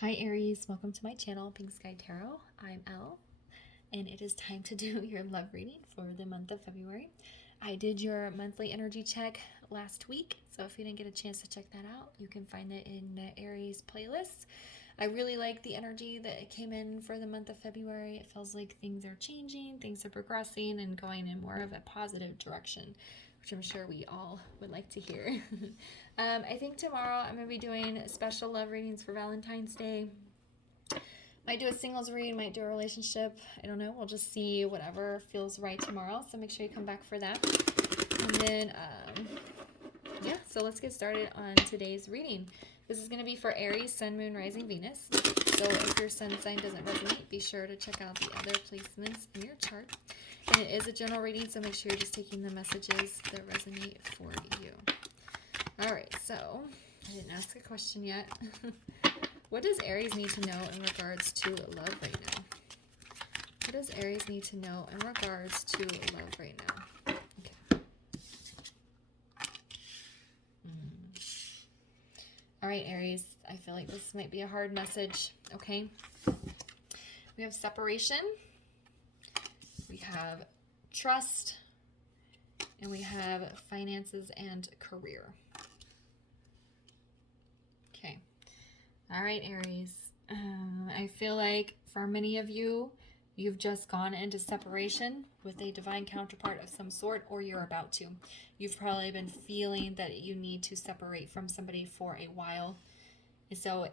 Hi Aries, welcome to my channel, Pink Sky Tarot. I'm Elle, and it is time to do your love reading for the month of February. I did your monthly energy check last week, so if you didn't get a chance to check that out, you can find it in the Aries playlist. I really like the energy that came in for the month of February. It feels like things are changing, things are progressing, and going in more of a positive direction, which I'm sure we all would like to hear. I think tomorrow I'm going to be doing special love readings for Valentine's Day. Might do a singles read, might do a relationship. I don't know. We'll just see whatever feels right tomorrow. So make sure you come back for that. And then, yeah, so let's get started on today's reading. This is going to be for Aries, Sun, Moon, Rising, Venus. So if your sun sign doesn't resonate, be sure to check out the other placements in your chart. And it is a general reading, so make sure you're just taking the messages that resonate for you. All right, so I didn't ask a question yet. What does Aries need to know in regards to love right now? What does Aries need to know in regards to love right now? Okay. All right, Aries, I feel like this might be a hard message, okay? We have separation, we have trust, and we have finances and career. Okay. All right, Aries. I feel like for many of you, you've just gone into separation with a divine counterpart of some sort, or you're about to. You've probably been feeling that you need to separate from somebody for a while. So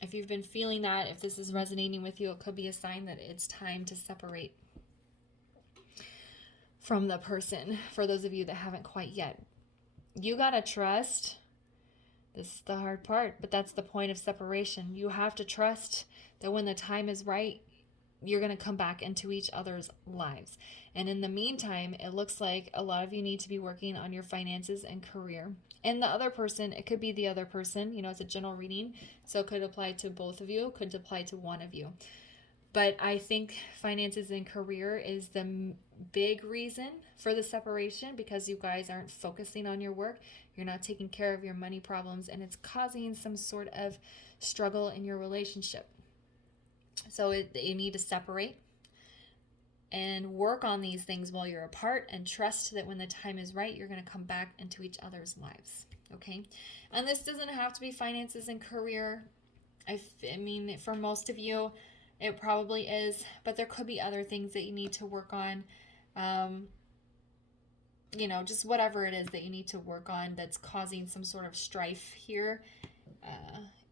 if you've been feeling that, if this is resonating with you, it could be a sign that it's time to separate from the person. For those of you that haven't quite yet, you got to trust. This is the hard part, but that's the point of separation. You have to trust that when the time is right, you're going to come back into each other's lives. And in the meantime, it looks like a lot of you need to be working on your finances and career. And the other person, it could be the other person, you know, it's a general reading, so it could apply to both of you, could apply to one of you. But I think finances and career is the big reason for the separation, because you guys aren't focusing on your work. You're not taking care of your money problems, and it's causing some sort of struggle in your relationship. So you need to separate and work on these things while you're apart, and trust that when the time is right, you're going to come back into each other's lives. Okay? And this doesn't have to be finances and career. I mean, for most of you, it probably is, but there could be other things that you need to work on. You know, just whatever it is that you need to work on that's causing some sort of strife here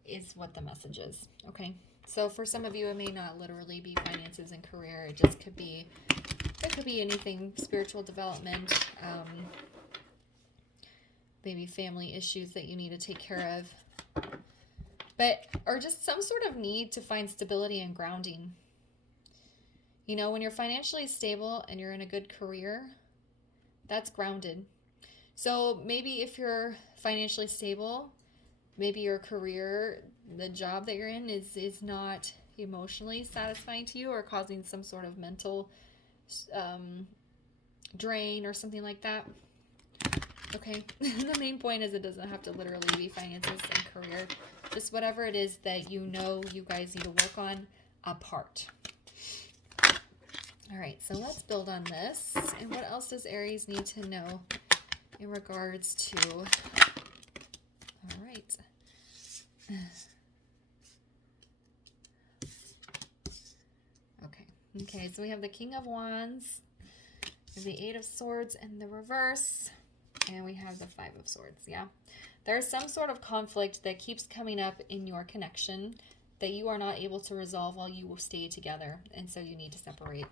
is what the message is. Okay, so for some of you, it may not literally be finances and career. It just could be, it could be anything, spiritual development, maybe family issues that you need to take care of. But, or just some sort of need to find stability and grounding. You know, when you're financially stable and you're in a good career, that's grounded. So maybe if you're financially stable, maybe your career, the job that you're in is not emotionally satisfying to you, or causing some sort of mental drain or something like that. Okay, the main point is it doesn't have to literally be finances and career. Just whatever it is that you know you guys need to work on apart. All right, so let's build on this. And what else does Aries need to know in regards to... All right. Okay, so we have the King of Wands, the Eight of Swords in the reverse, and we have the Five of Swords, yeah? There's some sort of conflict that keeps coming up in your connection that you are not able to resolve while you stay together, and so you need to separate.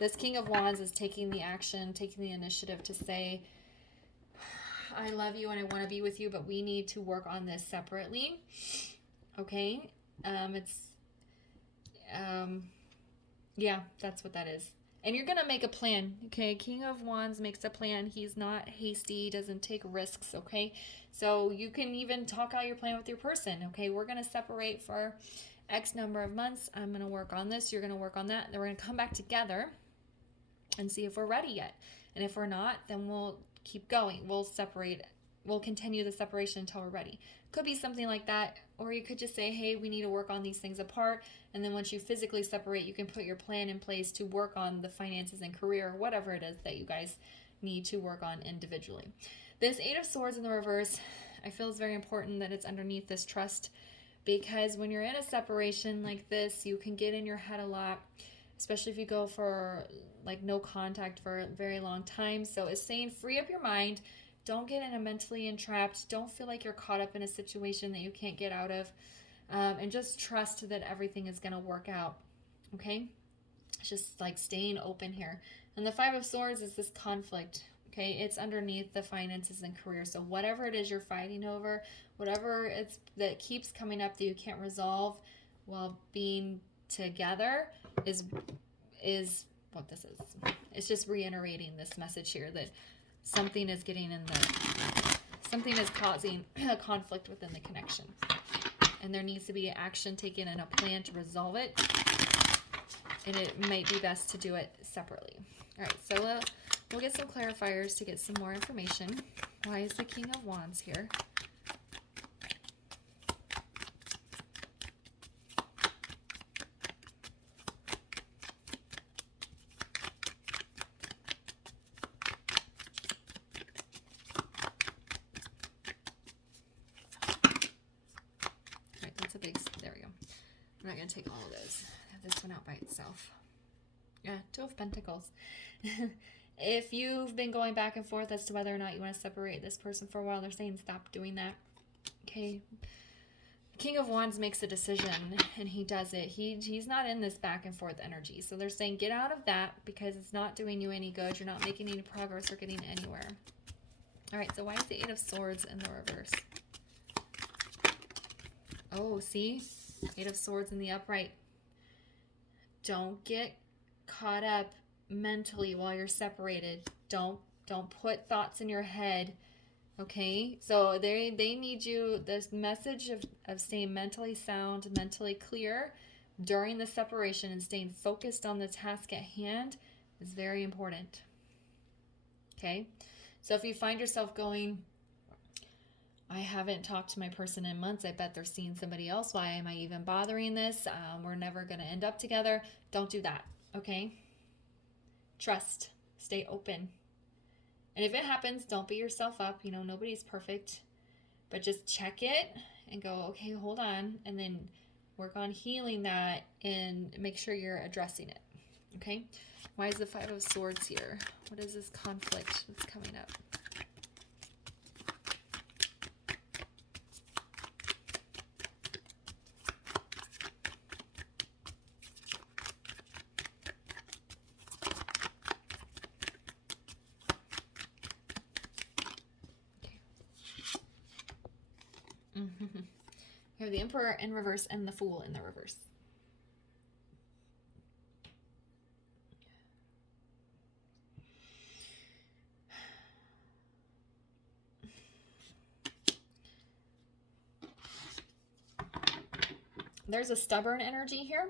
This King of Wands is taking the action, taking the initiative to say, I love you and I want to be with you, but we need to work on this separately. Okay? Yeah, that's what that is. And you're going to make a plan, okay? King of Wands makes a plan. He's not hasty, doesn't take risks, okay? So you can even talk out your plan with your person, okay? We're going to separate for X number of months. I'm going to work on this. You're going to work on that. Then we're going to come back together and see if we're ready yet. And if we're not, then we'll keep going. We'll separate we'll continue the separation until we're ready. Could be something like that. Or you could just say, hey, we need to work on these things apart. And then once you physically separate, you can put your plan in place to work on the finances and career, whatever it is that you guys need to work on individually. This Eight of Swords in the reverse, I feel is very important that it's underneath this trust, because when you're in a separation like this, you can get in your head a lot, especially if you go for like no contact for a very long time. So it's saying free up your mind. Don't get in a mentally entrapped. Don't feel like you're caught up in a situation that you can't get out of. And just trust that everything is going to work out. Okay? It's just like staying open here. And the Five of Swords is this conflict. Okay? It's underneath the finances and career. So whatever it is you're fighting over, whatever it's that keeps coming up that you can't resolve while being together is what this is. It's just reiterating this message here that something is getting in something is causing a conflict within the connection. And there needs to be action taken and a plan to resolve it. And it might be best to do it separately. All right, so we'll get some clarifiers to get some more information. Why is the King of Wands here? There we go. I'm not going to take all of those. I have this one out by itself. Yeah, Two of Pentacles. If you've been going back and forth as to whether or not you want to separate this person for a while, they're saying stop doing that. Okay. King of Wands makes a decision, and he does it. He's not in this back and forth energy. So they're saying get out of that because it's not doing you any good. You're not making any progress or getting anywhere. All right, so why is the Eight of Swords in the reverse? Oh, see? Eight of Swords in the upright. Don't get caught up mentally while you're separated. Don't put thoughts in your head. Okay? So they need you, this message of staying mentally sound, mentally clear during the separation and staying focused on the task at hand is very important. Okay? So if you find yourself going, I haven't talked to my person in months. I bet they're seeing somebody else. Why am I even bothering this? We're never going to end up together. Don't do that, okay? Trust. Stay open. And if it happens, don't beat yourself up. You know, nobody's perfect. But just check it and go, okay, hold on. And then work on healing that and make sure you're addressing it, okay? Why is the Five of Swords here? What is this conflict that's coming up? You have the Emperor in reverse and the Fool in the reverse. There's a stubborn energy here.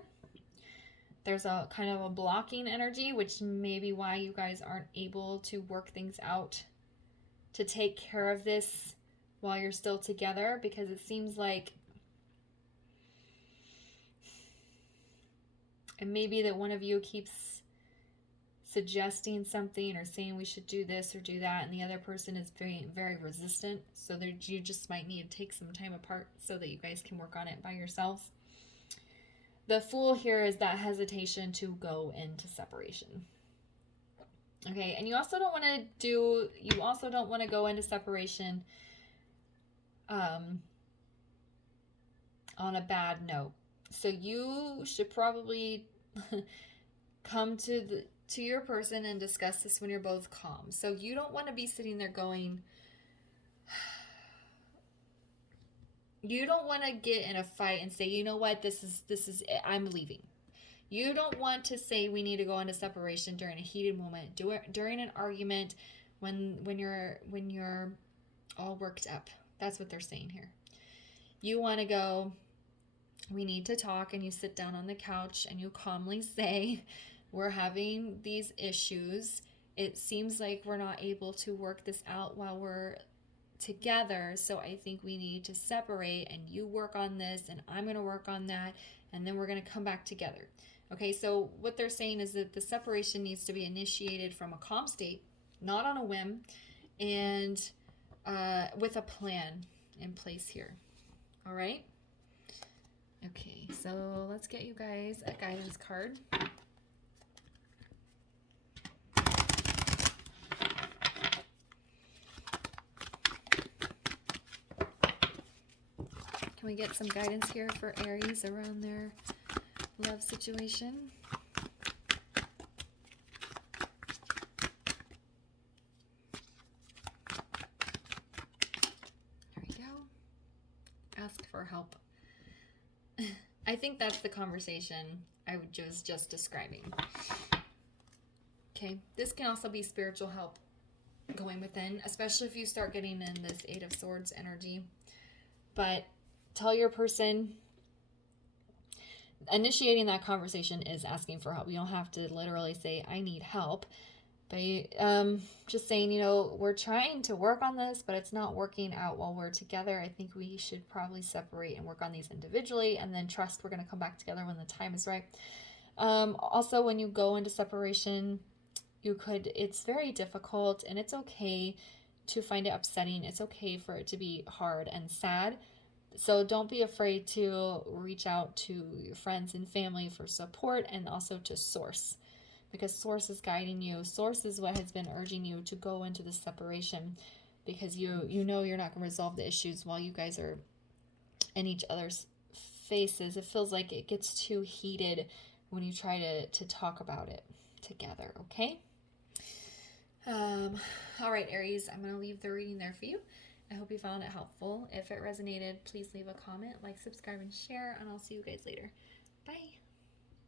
There's a kind of a blocking energy, which may be why you guys aren't able to work things out to take care of this while you're still together, because it seems like it may be that one of you keeps suggesting something or saying we should do this or do that, and the other person is very, very resistant. So you just might need to take some time apart so that you guys can work on it by yourselves. The Fool here is that hesitation to go into separation. Okay, and you also don't want to go into separation on a bad note. So you should probably come to your person and discuss this when you're both calm. So you don't want to be sitting there going, you don't want to get in a fight and say, you know what, this is it, I'm leaving. You don't want to say we need to go into separation during a heated moment, during an argument, when you're all worked up. That's what they're saying here. You want to go, we need to talk, and you sit down on the couch and you calmly say, we're having these issues. It seems like we're not able to work this out while we're together. So I think we need to separate, and you work on this and I'm going to work on that, and then we're going to come back together. Okay, so what they're saying is that the separation needs to be initiated from a calm state, not on a whim, and with a plan in place here. All right? Okay, so let's get you guys a guidance card. Can we get some guidance here for Aries around their love situation? There we go. Ask for help. I think that's the conversation I was just describing. Okay, this can also be spiritual help going within, especially if you start getting in this Eight of Swords energy. But tell your person, initiating that conversation is asking for help. You don't have to literally say, I need help. But just saying, you know, we're trying to work on this, but it's not working out while we're together. I think we should probably separate and work on these individually, and then trust we're going to come back together when the time is right. Also, when you go into separation, it's very difficult, and it's okay to find it upsetting. It's okay for it to be hard and sad. So don't be afraid to reach out to your friends and family for support, and also to Source, because Source is guiding you. Source is what has been urging you to go into this separation, because you know you're not going to resolve the issues while you guys are in each other's faces. It feels like it gets too heated when you try to talk about it together, okay? All right, Aries, I'm going to leave the reading there for you. I hope you found it helpful. If it resonated, please leave a comment, like, subscribe, and share, and I'll see you guys later.